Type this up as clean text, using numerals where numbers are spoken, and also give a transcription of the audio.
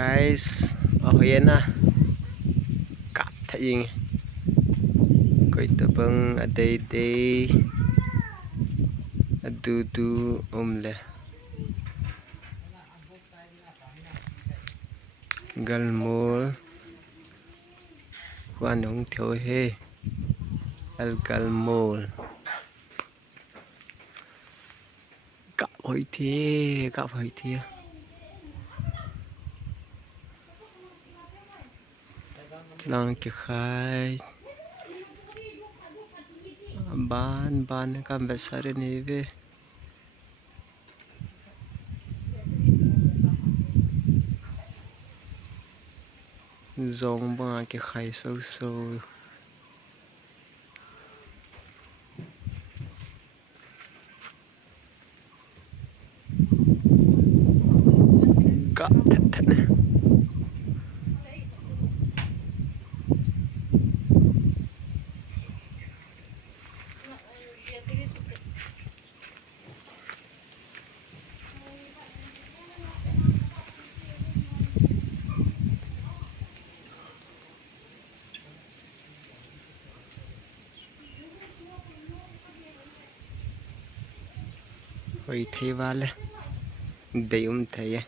guys, ahoy na cặp thầy Koitang thei du le Gelmol quan hung thiếu he L.Gelmol cặp hồi thi lang kia khai ban kan besar ni ve zong ba kia khai sâu cặp thật nè. Oi thei vale dei thei